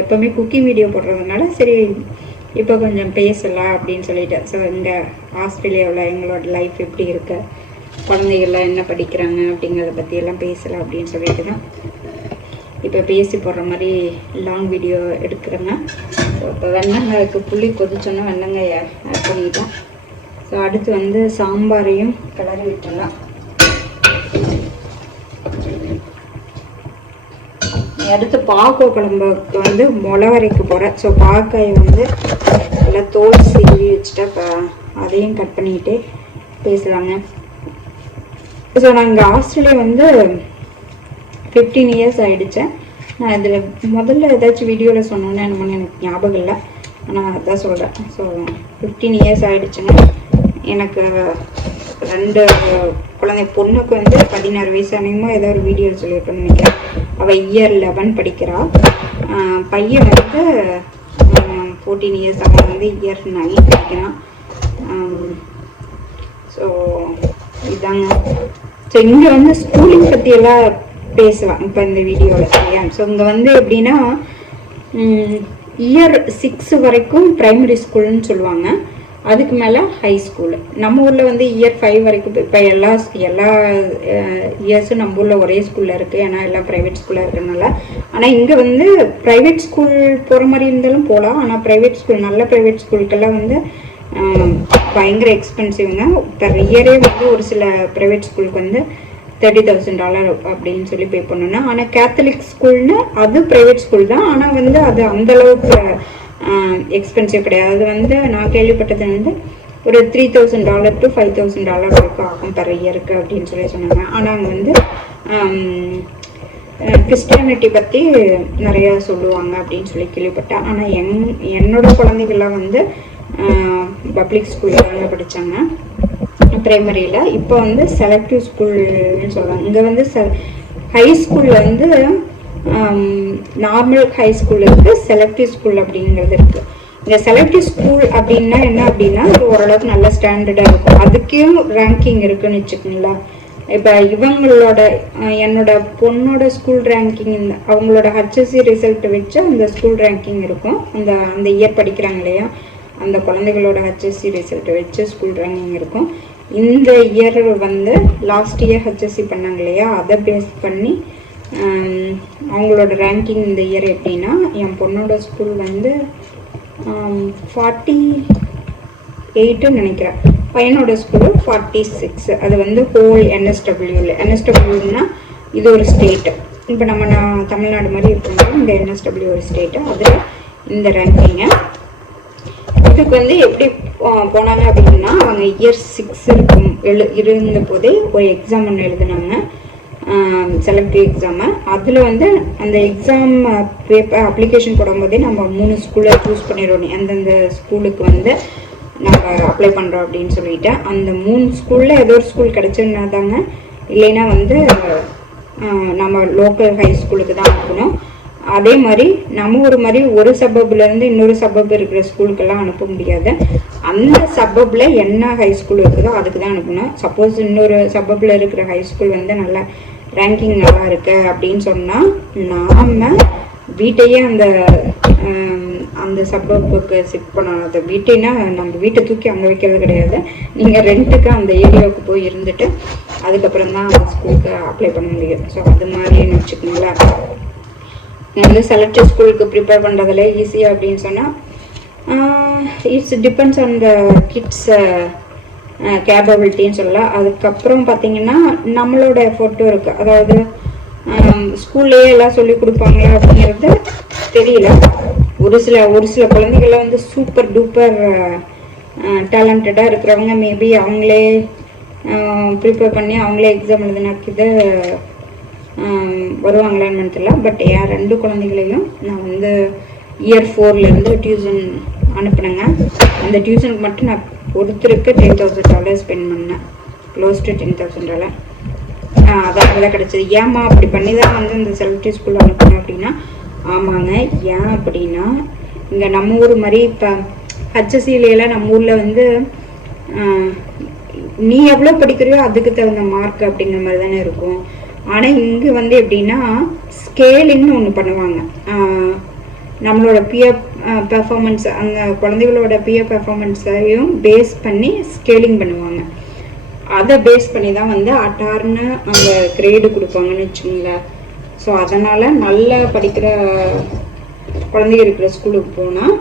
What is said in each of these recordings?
எப்போவுமே cooking video போடுறதுனால சரி இப்போ கொஞ்சம் பேசலாம் அப்படின்னு சொல்லிட்டேன். ஸோ இங்கே ஆஸ்திரேலியாவில் எங்களோட லைஃப் எப்படி இருக்கு, குழந்தைகள்லாம் என்ன படிக்கிறாங்க அப்படிங்கிறத பற்றியெல்லாம் பேசலாம் அப்படின்னு சொல்லிட்டு தான் இப்போ பேசி போடுற மாதிரி லாங் வீடியோ எடுக்கிறேங்க. ஸோ இப்போ வெண்ணங்காய்க்கு புளி கொதிச்சோன்னா வெண்ணங்காயை ஆட் பண்ணிட்டேன். ஸோ அடுத்து வந்து சாம்பாரையும் கிளறி விட்டுடலாம். அடுத்து பாவக்காய் குழம்புக்கு வந்து மிளகரைக்கு போகிறேன். ஸோ பாவக்காயை வந்து நல்லா தோல் சீவி வச்சுட்டு இப்போ அதையும் கட் பண்ணிக்கிட்டே பேசலாங்க. ஸோ நான் இங்கே ஆஸ்திரேலியா வந்து 15 இயர்ஸ் ஆகிடுச்சேன். நான் இதில் முதல்ல ஏதாச்சும் வீடியோவில் சொன்னோன்னே என்னமோன்னு எனக்கு ஞாபகம் இல்லை, ஆனால் அதான் சொல்கிறேன். ஸோ 15 இயர்ஸ் ஆகிடுச்சுங்க. எனக்கு 2 குழந்தை, பொண்ணுக்கு வந்து 16 வயசு அன்னைக்குமோ ஏதோ ஒரு வீடியோ சொல்லியிருப்பேன்னு நினைக்கிறேன். அவள் இயர் 11 படிக்கிறாள். பையன் வந்து 14 இயர்ஸ், அவன் வந்து இயர் 9 படிக்கிறான். ஸோ இதாங்க. ஸோ இங்கே வந்து ஸ்கூலிங் பற்றியெல்லாம் பேசலாம் இப்போ இந்த வீடியோவில், சரியா? ஸோ இங்கே வந்து எப்படின்னா இயர் 6 வரைக்கும் ப்ரைமரி ஸ்கூல்னு சொல்லுவாங்க, அதுக்கு மேலே ஹை ஸ்கூலு. நம்ம ஊரில் வந்து இயர் 5 வரைக்கும் இப்போ எல்லா இயர்ஸும் நம்ம ஊரில் ஒரே ஸ்கூலில் இருக்குது, ஏன்னா எல்லாம் ப்ரைவேட் ஸ்கூலாக இருக்கிறதுனால. ஆனால் இங்கே வந்து ப்ரைவேட் ஸ்கூல் போகிற மாதிரி இருந்தாலும் போகலாம், ஆனால் ப்ரைவேட் ஸ்கூல், நல்ல ப்ரைவேட் ஸ்கூலுக்கெல்லாம் வந்து பயங்கர எக்ஸ்பென்சிவ்ங்க. பெர் இயரே வந்து ஒரு சில ப்ரைவேட் ஸ்கூலுக்கு வந்து $30,000 அப்படின்னு சொல்லி பே பண்ணணும்னா. ஆனால் கேத்தலிக் ஸ்கூல்னு அது ப்ரைவேட் ஸ்கூல் தான், ஆனால் வந்து அது அந்தளவுக்கு எக்ஸ்பென்சிவ் கிடையாது. அது வந்து நான் கேள்விப்பட்டது வந்து ஒரு $3,000 to $5,000 வரைக்கும் ஆகும் பெர் இயருக்கு அப்படின்னு சொல்லி சொன்னாங்க. ஆனால் அங்கே வந்து கிறிஸ்டியானிட்டி பற்றி நிறைய சொல்லுவாங்க அப்படின்னு சொல்லி கேள்விப்பட்டேன். ஆனால் என்னோட குழந்தைகள்லாம் வந்து பப்ளிக் ஸ்கூலில் தாங்க படித்தாங்க ப்ரைமரியில். இப்போ வந்து செலக்டிவ் ஸ்கூல்னு சொல்கிறாங்க. இங்கே வந்து ஹை ஸ்கூலில் வந்து நார்மல் ஹை ஸ்கூல் இருக்குது, செலக்டிவ் ஸ்கூல் அப்படிங்கிறது இருக்குது. இந்த செலக்டிவ் ஸ்கூல் அப்படின்னா என்ன அப்படின்னா இது ஓரளவுக்கு நல்ல ஸ்டாண்டர்டாக இருக்கும், அதுக்கேயும் ரேங்கிங் இருக்குதுன்னு வச்சுக்கோங்களேன். இப்போ இவங்களோட என்னோட பொண்ணோட ஸ்கூல் ரேங்கிங், அவங்களோட HSC ரிசல்ட் வச்சு அந்த ஸ்கூல் ரேங்கிங் இருக்கும். அந்த இயர் படிக்கிறாங்க இல்லையா, அந்த குழந்தைகளோட HSC ரிசல்ட் வச்சு ஸ்கூல் ரேங்கிங் இருக்கும். இந்த இயர் வந்து லாஸ்ட் இயர் HSC பண்ணாங்க இல்லையா, அதை பேஸ் பண்ணி அவங்களோட ரேங்கிங் இந்த இயர் எப்படின்னா, என் பொண்ணோட ஸ்கூல் வந்து 48ன்னு நினைக்கிறேன், பையனோட ஸ்கூலு 46. அது வந்து ஹோல் NSWவில். NSWன்னா இது ஒரு ஸ்டேட்டு. இப்போ நான் தமிழ்நாடு மாதிரி இருக்கோம், இந்த NSW ஒரு ஸ்டேட்டு, அதில் இந்த ரேங்கிங்க. இதுக்கு வந்து எப்படி போனாங்க அப்படின்னா, அவங்க இயர் 6 இருந்த போதே ஒரு எக்ஸாம் ஒன்று எழுதுனாங்க, செலக்டிவ் எக்ஸாமு. அதில் வந்து அந்த எக்ஸாம் பேப்பர் அப்ளிகேஷன் போடும்போதே நம்ம 3 ஸ்கூலை சூஸ் பண்ணிடுவோம், அந்தந்த ஸ்கூலுக்கு வந்து நம்ம அப்ளை பண்ணுறோம் அப்படின்னு சொல்லிட்டு. அந்த 3 ஸ்கூலில் ஏதோ ஒரு ஸ்கூல் கிடச்சுன்னா தாங்க, இல்லைன்னா வந்து நம்ம லோக்கல் ஹை ஸ்கூலுக்கு தான் அனுப்பணும். அதே மாதிரி நம்ம ஒரு மாதிரி ஒரு சப்பப்லேருந்து இன்னொரு சப்பப் இருக்கிற ஸ்கூலுக்கெல்லாம் அனுப்ப முடியாது. அந்த சப்பப்பில் என்ன ஹை ஸ்கூல் இருக்குதோ அதுக்கு தான் அனுப்பணும். சப்போஸ் இன்னொரு சப்பப்பில் இருக்கிற ஹை ஸ்கூல் வந்து நல்லா ரேங்கிங் நல்லா இருக்கு அப்படின்னு சொன்னால், நாம் வீட்டையே அந்த சப்பப்புக்கு ஷிஃப்ட் பண்ணணும். அந்த வீட்டைனா நம்ம வீட்டை தூக்கி அங்கே வைக்கிறது கிடையாது, நீங்கள் ரெண்ட்டுக்கு அந்த ஏரியாவுக்கு போய் இருந்துட்டு அதுக்கப்புறம் தான் அந்த ஸ்கூலுக்கு அப்ளை பண்ண முடியும். ஸோ அது மாதிரின்னு வச்சுக்கோங்களேன். வந்து செலக்டிவ் ஸ்கூலுக்கு ப்ரிப்பேர் பண்ணுறதுல ஈஸியாக அப்படின்னு சொன்னால் it's depends on the kids கேப்பபிலிட்டின்னு சொல்லலாம். அதுக்கப்புறம் பார்த்திங்கன்னா நம்மளோட எஃபோர்ட்டும் இருக்குது. அதாவது ஸ்கூல்லையே எல்லாம் சொல்லி கொடுப்பாங்களா அப்படிங்கிறது தெரியல. ஒரு சில குழந்தைகள்லாம் வந்து சூப்பர் டூப்பர் டேலண்டடாக இருக்கிறவங்க மேபி அவங்களே ப்ரிப்பேர் பண்ணி அவங்களே எக்ஸாம் எழுதினாக்கிது வருவாங்களான்னு தெரியல. பட் என் 2 குழந்தைகளையும் நான் வந்து இயர் 4லேருந்து டியூஷன் அனுப்புனேங்க. அந்த டியூஷனுக்கு மட்டும் நான் ஒருத்தருக்கு $10,000 ஸ்பெண்ட் பண்ணேன், க்ளோஸ் டு $10,000. அதான் கிடச்சிது. ஏம்மா அப்படி பண்ணி தான் வந்து இந்த செலக்டிவ் ஸ்கூலில் அனுப்புனேன் அப்படின்னா, ஆமாங்க. ஏன் அப்படின்னா இங்கே நம்ம ஊர் மாதிரி இப்போ HSCலாம் நம்ம ஊரில் வந்து நீ எவ்வளோ படிக்கிறியோ அதுக்கு தகுந்த மார்க் அப்படிங்கிற மாதிரி தானே இருக்கும். ஆனால் இங்கே வந்து எப்படின்னா ஸ்கேலிங்னு ஒன்று பண்ணுவாங்க. நம்மளோட பியர் பெர்ஃபார்மன்ஸ், அந்த குழந்தைகளோட பியர் பெர்ஃபார்மன்ஸையும் பேஸ் பண்ணி ஸ்கேலிங் பண்ணுவாங்க. அதை பேஸ் பண்ணி தான் வந்து அட்டார்னு அந்த கிரேடு கொடுப்பாங்கன்னு வச்சுங்களேன். ஸோ அதனால் நல்லா படிக்கிற குழந்தைங்க இருக்கிற ஸ்கூலுக்கு போனால்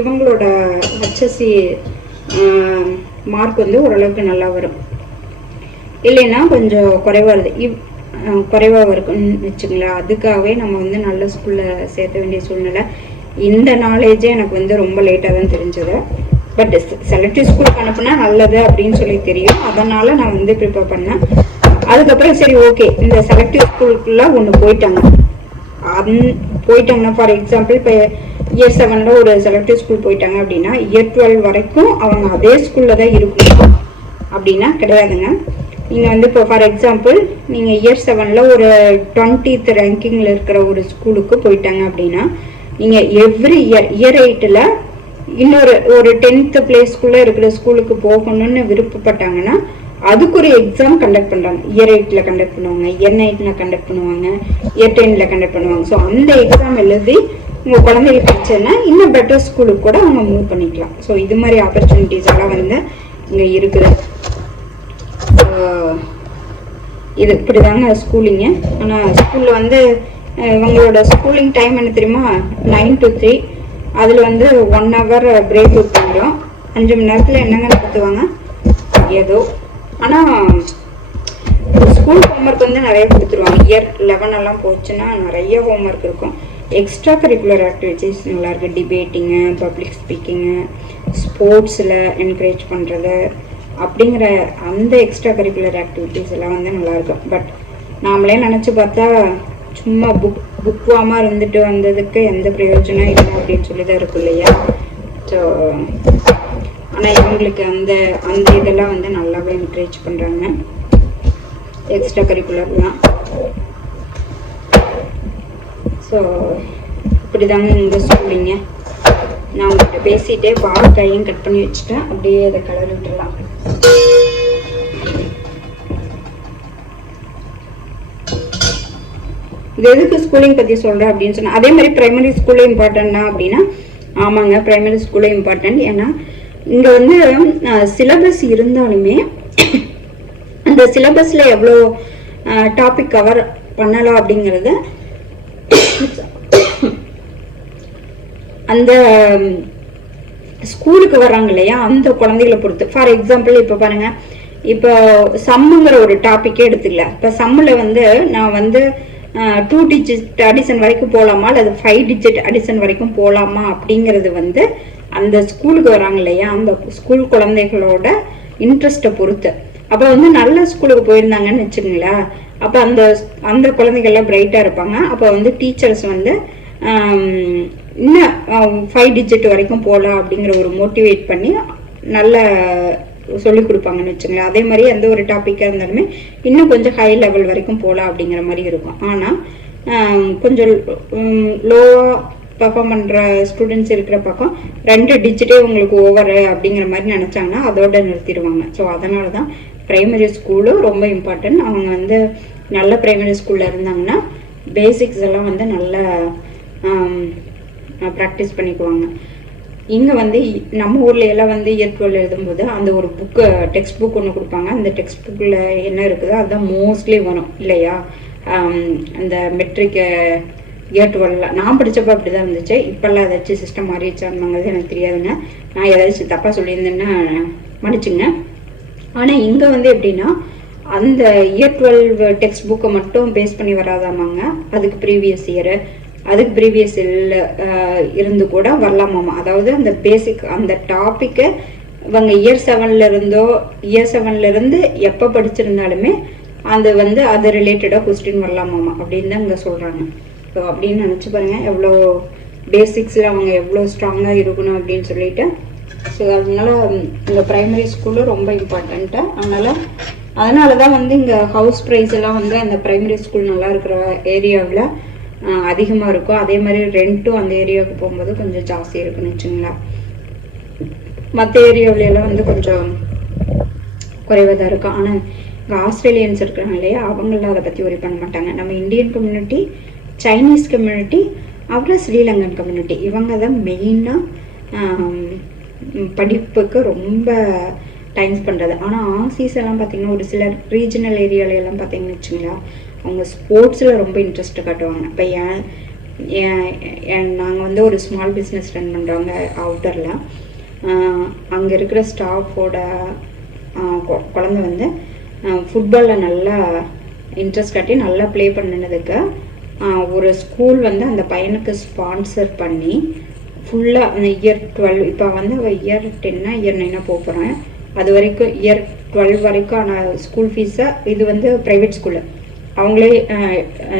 இவங்களோட ஹெச்எஸ்சி மார்க் வந்து ஓரளவுக்கு நல்லா வரும். இல்லைன்னா கொஞ்சம் குறைவாக இருக்குன்னு வச்சுங்களேன். அதுக்காகவே நம்ம வந்து நல்ல ஸ்கூலில் சேர்த்த வேண்டிய சூழ்நிலை. இந்த நாலேஜே எனக்கு வந்து ரொம்ப லேட்டாக தான் தெரிஞ்சது. பட் செலக்டிவ் ஸ்கூலுக்கு அனுப்புனா நல்லது அப்படின்னு சொல்லி தெரியும். அதனால் நான் வந்து ப்ரிப்பேர் பண்ணேன். அதுக்கப்புறம் சரி ஓகே, இந்த செலக்டிவ் ஸ்கூலுக்குள்ள ஒன்று போயிட்டாங்கன்னா ஃபார் எக்ஸாம்பிள் இப்போ இயர் 7ல் ஒரு செலக்டிவ் ஸ்கூல் போயிட்டாங்க அப்படின்னா இயர் 12 வரைக்கும் அவங்க அதே ஸ்கூலில் தான் இருக்கணும் அப்படின்னா கிடையாதுங்க. நீங்கள் வந்து இப்போ ஃபார் எக்ஸாம்பிள் நீங்கள் இயர் 7ல் ஒரு 20th ரேங்கிங்கில் இருக்கிற ஒரு ஸ்கூலுக்கு போயிட்டாங்க அப்படின்னா நீங்கள் எவ்ரி இயர் 8ல் ஒரு 10th பிளேஸ்க்குள்ளே இருக்கிற ஸ்கூலுக்கு போகணும்னு விருப்பப்பட்டாங்கன்னா அதுக்கு ஒரு எக்ஸாம் கண்டக்ட் பண்ணுறாங்க. இயர் 8ல் கண்டக்ட் பண்ணுவாங்க, இயர் 9ல் கண்டக்ட் பண்ணுவாங்க, இயர் 10ல் கண்டக்ட் பண்ணுவாங்க. ஸோ அந்த எக்ஸாம் எழுதி உங்கள் குழந்தைகள் படிச்சதுன்னா இன்னும் பெட்டர் ஸ்கூலுக்கு கூட அவங்க மூவ் பண்ணிக்கலாம். ஸோ இது மாதிரி ஆப்பர்ச்சுனிட்டிஸ் எல்லாம் வந்து இங்கே இருக்குது. இது இப்படி தாங்க ஸ்கூலிங்கு. ஆனால் ஸ்கூலில் வந்து இவங்களோட ஸ்கூலிங் டைம் என்ன தெரியுமா, 9 to 3. அதில் வந்து 1 hour பிரேக் அவுட் பண்ணிடும். 5 மணி நேரத்தில் என்னங்க நடத்துவாங்க ஏதோ. ஆனால் ஸ்கூல் ஹோம்ஒர்க் வந்து நிறைய கொடுத்துருவாங்க. இயர் 11 எல்லாம் போச்சுன்னா நிறைய ஹோம்ஒர்க் இருக்கும். எக்ஸ்ட்ரா கரிக்குலர் ஆக்டிவிட்டீஸ் நல்லாயிருக்கு. டிபேட்டிங்கு, பப்ளிக் ஸ்பீக்கிங்கு, ஸ்போர்ட்ஸில் என்கரேஜ் பண்ணுறது அப்படிங்கிற அந்த எக்ஸ்ட்ரா கரிக்குலர் ஆக்டிவிட்டீஸ் எல்லாம் வந்து நல்லாயிருக்கும். பட் நாமளே நினச்சி பார்த்தா சும்மா புக் வாமாக இருந்துட்டு வந்ததுக்கு எந்த பிரயோஜனம் இல்லை அப்படின்னு சொல்லி தான் இருக்கும் இல்லையா. ஸோ ஆனால் இவங்களுக்கு அந்த இதெல்லாம் வந்து நல்லாவே என்கரேஜ் பண்ணுறாங்க எக்ஸ்ட்ரா கரிக்குலர்லாம். ஸோ இப்படி தாங்க இந்த ஸ்கூலிங்க. நான் உங்கள்கிட்ட பேசிகிட்டே கையும் கட் பண்ணி வச்சுட்டேன். அப்படியே அதை கலர் விட்டுடலாம். இது எதுக்கு ஸ்கூலிங் பற்றி சொல்கிறேன் அப்படின்னு சொன்னால், அதே மாதிரி ப்ரைமரி ஸ்கூலும் இம்பார்ட்டன்ட் தான் அப்படின்னா ஆமாங்க, ப்ரைமரி ஸ்கூலும் இம்பார்ட்டன்ட். ஏன்னா இங்கே வந்து சிலபஸ் இருந்தாலுமே அந்த சிலபஸில் எவ்வளோ டாபிக் கவர் பண்ணலாம் அப்படிங்கிறத அந்த ஸ்கூலுக்கு வர்றாங்க இல்லையா அந்த குழந்தைகளை பொறுத்து. ஃபார் எக்ஸாம்பிள் இப்போ பாருங்கள், இப்போ சம்முங்கிற ஒரு டாப்பிக்கே எடுத்துக்கல. இப்போ சம்மில் வந்து நான் வந்து 2 digit அடிஷன் வரைக்கும் போகலாமா அல்லது 5 digit அடிஷன் வரைக்கும் போகலாமா அப்படிங்கிறது வந்து அந்த ஸ்கூலுக்கு வராங்க இல்லையா அந்த ஸ்கூல் குழந்தைகளோட இன்ட்ரெஸ்ட்டை பொறுத்து. அப்போ வந்து நல்ல ஸ்கூலுக்கு போயிருந்தாங்கன்னு வச்சுக்கோங்களேன், அப்போ அந்த குழந்தைகள்லாம் பிரைட்டாக இருப்பாங்க. அப்போ வந்து டீச்சர்ஸ் வந்து இன்னும் 5 digit வரைக்கும் போகலாம் அப்படிங்கிற ஒரு மோட்டிவேட் பண்ணி நல்ல சொல்லிக் கொடுப்பாங்கன்னு வச்சுங்களேன். அதே மாதிரி எந்த ஒரு டாப்பிக்காக இருந்தாலுமே இன்னும் கொஞ்சம் ஹை லெவல் வரைக்கும் போகலாம் அப்படிங்கிற மாதிரி இருக்கும். ஆனால் கொஞ்சம் லோவாக பர்ஃபார்ம் பண்ணுற ஸ்டூடெண்ட்ஸ் இருக்கிற பக்கம் 2 digitே உங்களுக்கு ஓவரு அப்படிங்கிற மாதிரி நினச்சாங்கன்னா அதோட நிறுத்திடுவாங்க. ஸோ அதனால தான் ப்ரைமரி ஸ்கூலும் ரொம்ப இம்பார்ட்டன்ட். அவங்க வந்து நல்ல ப்ரைமரி ஸ்கூலில் இருந்தாங்கன்னா பேசிக்ஸ் எல்லாம் வந்து நல்லா ப்ராக்டிஸ் பண்ணிக்குவாங்க. இங்கே வந்து நம்ம ஊரில் எல்லாம் வந்து இயர் 12 எழுதும்போது அந்த ஒரு டெக்ஸ்ட் புக் ஒன்று கொடுப்பாங்க. அந்த டெக்ஸ்ட் புக்கில் என்ன இருக்குதோ அதுதான் மோஸ்ட்லி வரும் இல்லையா. அந்த மெட்ரிக் இயர் 12 நான் படித்தப்போ அப்படி தான் இருந்துச்சு. இப்போல்லாம் ஏதாச்சும் சிஸ்டம் மாறிடுச்சாங்கிறது எனக்கு தெரியாதுங்க. நான் ஏதாச்சும் தப்பாக சொல்லியிருந்தேன்னா மன்னிச்சுங்க. ஆனால் இங்கே வந்து எப்படின்னா அந்த இயர் 12 டெக்ஸ்ட் புக்கை மட்டும் பேஸ் பண்ணி வராதாமாங்க. அதுக்கு ப்ரீவியஸ் இருந்து கூட வரலாமாமா. அதாவது அந்த பேசிக் அந்த டாப்பிக்கை இவங்க இயர் 7லேருந்து எப்போ படிச்சிருந்தாலுமே அது வந்து அது ரிலேட்டடாக கொஸ்டின் வரலாமாமா அப்படின்னு தான் இங்கே சொல்கிறாங்க. ஸோ அப்படின்னு நினச்சி பாருங்கள் எவ்வளோ பேசிக்ஸில் அவங்க எவ்வளோ ஸ்ட்ராங்காக இருக்கணும் அப்படின்னு சொல்லிட்டு. ஸோ அதனால இந்த ப்ரைமரி ஸ்கூலும் ரொம்ப இம்பார்ட்டண்ட்டு. அதனால தான் வந்து இங்கே ஹவுஸ் ப்ரைஸ் எல்லாம் வந்து அந்த ப்ரைமரி ஸ்கூல் நல்லா இருக்கிற ஏரியாவில் அதிகமாக இருக்கும். அதே மாதிரி ரெண்ட்டும் அந்த ஏரியாவுக்கு போகும்போது கொஞ்சம் ஜாஸ்தி இருக்குன்னு வச்சுங்களேன். மற்ற ஏரியாவிலெல்லாம் வந்து கொஞ்சம் குறைவாக தான் இருக்கும். ஆனால் இங்கே ஆஸ்திரேலியன்ஸ் இருக்கிறாங்க இல்லையா, அவங்களாம் அதை பற்றி ஒரி பண்ண மாட்டாங்க. நம்ம இந்தியன் கம்யூனிட்டி, சைனீஸ் கம்யூனிட்டி, அப்புறம் ஸ்ரீலங்கன் கம்யூனிட்டி, இவங்க தான் மெயினாக படிப்புக்கு ரொம்ப டைம் பண்ணுறது. ஆனால் ஆசிஸ் எல்லாம் பார்த்திங்கன்னா ஒரு சில ரீஜனல் ஏரியாவிலலாம் பார்த்திங்கன்னு வச்சுங்களேன், அவங்க ஸ்போர்ட்ஸில் ரொம்ப இன்ட்ரெஸ்ட்டு காட்டுவாங்க. இப்போ நாங்கள் வந்து ஒரு ஸ்மால் பிஸ்னஸ் ரன் பண்ணுறவங்க அவுட்டரில், அங்கே இருக்கிற ஸ்டாஃபோட குழந்தை வந்து ஃபுட்பாலில் நல்லா இன்ட்ரெஸ்ட் காட்டி நல்லா ப்ளே பண்ணினதுக்கு ஒரு ஸ்கூல் வந்து அந்த பையனுக்கு ஸ்பான்சர் பண்ணி ஃபுல்லாக அந்த இயர் 12, இப்போ வந்து இயர் 10 இயர் 9 போக போகிறேன், அது வரைக்கும் இயர் 12 வரைக்கும் ஆனால் ஸ்கூல் ஃபீஸை இது வந்து ப்ரைவேட் ஸ்கூலு அவங்களே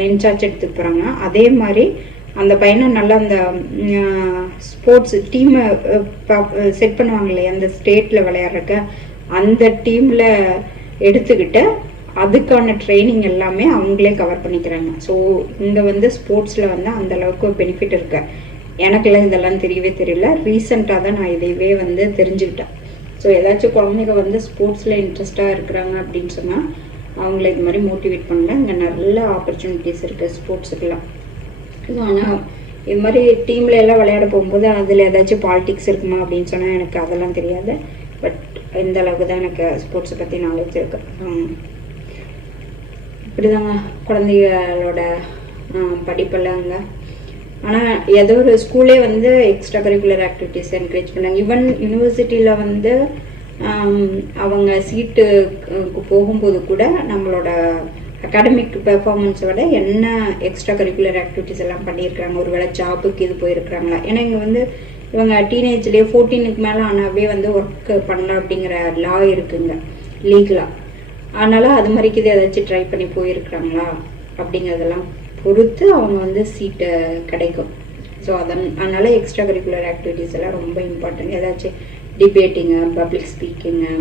இன்சார்ஜ் எடுத்துக்க போகிறாங்க. அதே மாதிரி அந்த பையனை நல்லா அந்த ஸ்போர்ட்ஸ் டீமை செட் பண்ணுவாங்க இல்லையா, அந்த ஸ்டேட்டில் விளையாடுறக்க அந்த டீமில் எடுத்துக்கிட்டு அதுக்கான ட்ரைனிங் எல்லாமே அவங்களே கவர் பண்ணிக்கிறாங்க. ஸோ இங்கே வந்து ஸ்போர்ட்ஸில் வந்து அந்தளவுக்கு பெனிஃபிட் இருக்கு. எனக்கெல்லாம் இதெல்லாம் தெரியவே தெரியல, ரீசெண்டாக தான் நான் இதையவே வந்து தெரிஞ்சுக்கிட்டேன். ஸோ ஏதாச்சும் குழந்தைங்க வந்து ஸ்போர்ட்ஸில் இன்ட்ரெஸ்டாக இருக்கிறாங்க அப்படின்னு சொன்னால் அவங்கள இது மாதிரி மோட்டிவேட் பண்ணுங்க. இங்கே நல்ல ஆப்பர்ச்சுனிட்டிஸ் இருக்குது ஸ்போர்ட்ஸுக்கெல்லாம். ஆனால் இது மாதிரி டீமில் எல்லாம் விளையாட போகும்போது அதில் ஏதாச்சும் பாலிட்டிக்ஸ் இருக்குமா அப்படின்னு சொன்னால் எனக்கு அதெல்லாம் தெரியாது. பட் இந்த அளவுக்கு தான் எனக்கு ஸ்போர்ட்ஸை பற்றி நாலேஜ் இருக்குது. இப்படிதாங்க குழந்தைகளோட படிப்பெல்லாங்க. ஆனால் ஏதோ ஒரு ஸ்கூலே வந்து எக்ஸ்ட்ரா கரிக்குலர் ஆக்டிவிட்டீஸ் என்கரேஜ் பண்ணாங்க. ஈவன் யூனிவர்சிட்டியில் வந்து அவங்க சீட்டுக்கு போகும்போது கூட நம்மளோட அகாடமிக் பெர்ஃபார்மன்ஸை விட என்ன எக்ஸ்ட்ரா கரிக்குலர் ஆக்டிவிட்டீஸ் எல்லாம் பண்ணியிருக்கிறாங்க, ஒரு வேளை ஜாபுக்கு இது போயிருக்கிறாங்களா. ஏன்னா இங்கே வந்து இவங்க டீனேஜ்லேயே 14க்கு மேலே ஆனாவே வந்து ஒர்க் பண்ணலாம் அப்படிங்கிற லா இருக்குங்க, லீகலாக. அதனால் அது மாதிரிக்கு இது ஏதாச்சும் ட்ரை பண்ணி போயிருக்கிறாங்களா அப்படிங்கிறதெல்லாம் பொறுத்து அவங்க வந்து சீட்டு கிடைக்கும். ஸோ அதனால் எக்ஸ்ட்ரா கரிக்குலர் ஆக்டிவிட்டீஸ் எல்லாம் ரொம்ப இம்பார்ட்டன்ட். ஏதாச்சும் டிபேட்டிங்கு, பப்ளிக் ஸ்பீக்கிங்கு,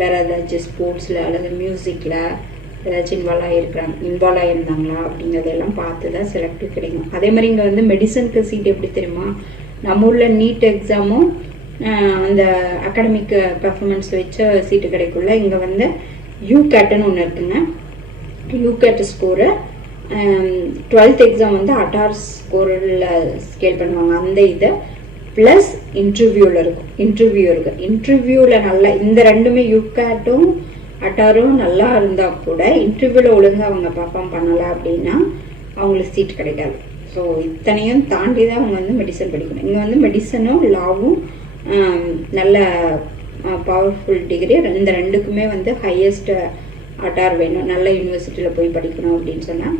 வேறு ஏதாச்சும் ஸ்போர்ட்ஸில் அல்லது மியூசிக்கில் ஏதாச்சும் இன்வால்வ் ஆகியிருந்தாங்களா அப்படிங்கிறதெல்லாம் பார்த்து தான் செலக்டிவ் கிடைக்கும். அதே மாதிரி இங்கே வந்து மெடிசனுக்கு சீட் எப்படி தெரியுமா, நம்ம ஊரில் நீட் எக்ஸாமும் அந்த அகாடமிக் பர்ஃபார்மன்ஸ் வச்ச சீட்டு கிடைக்குள்ள, இங்கே வந்து யூகேட்டுன்னு ஒன்று இருக்குங்க. யூகேட் ஸ்கோரு 12th எக்ஸாம் வந்து அட்டார் ஸ்கோரில் ஸ்கேல் பண்ணுவாங்க. அந்த இதை ப்ளஸ் இன்டர்வியூவில் இருக்கும், இன்டர்வியூவில் நல்லா இந்த ரெண்டுமே யூகேட்டும் அட்டாரும் நல்லா இருந்தால் கூட இன்டர்வியூவில் ஒழுங்காக அவங்க பர்ஃபார்ம் பண்ணலை அப்படின்னா அவங்களுக்கு சீட் கிடைக்காது. ஸோ இத்தனையும் தாண்டி தான் அவங்க வந்து மெடிசன் படிக்கணும். இங்கே வந்து மெடிசனும் லாவும் நல்ல பவர்ஃபுல் டிகிரி, இந்த ரெண்டுக்குமே வந்து ஹையஸ்ட் அட்டார் வேணும், நல்ல யூனிவர்சிட்டியில் போய் படிக்கணும் அப்படின்னு சொன்னால்.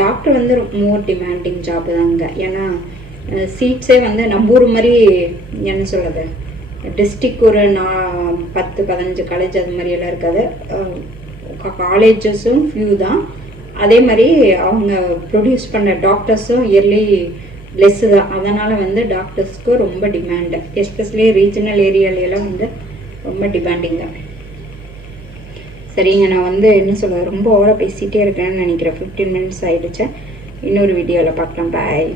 டாக்டர் வந்து மோர் டிமாண்டிங் ஜாப் தாங்க. ஏன்னா சீட்ஸே வந்து நம்ம ஊர் மாதிரி என்ன சொல்கிறது, டிஸ்ட்ரிக் ஒரு 10-15 காலேஜ் அது மாதிரியெல்லாம் இருக்காது. காலேஜஸும் ஃபியூ தான். அதே மாதிரி அவங்க ப்ரொடியூஸ் பண்ண டாக்டர்ஸும் இயர்லி லெஸ்ஸு தான். அதனால் வந்து டாக்டர்ஸ்க்கு ரொம்ப டிமாண்டு, எஸ்பெஷலி ரீஜனல் ஏரியாலெலாம் வந்து ரொம்ப டிமாண்டிங்க. சரிங்க, நான் வந்து என்ன சொல்ல ரொம்ப ஓவராக பேசிகிட்டே இருக்கேன்னு நினைக்கிறேன். 15 minutes ஆகிடுச்சு. இன்னொரு வீடியோவில் பார்க்கலாம். பாய்.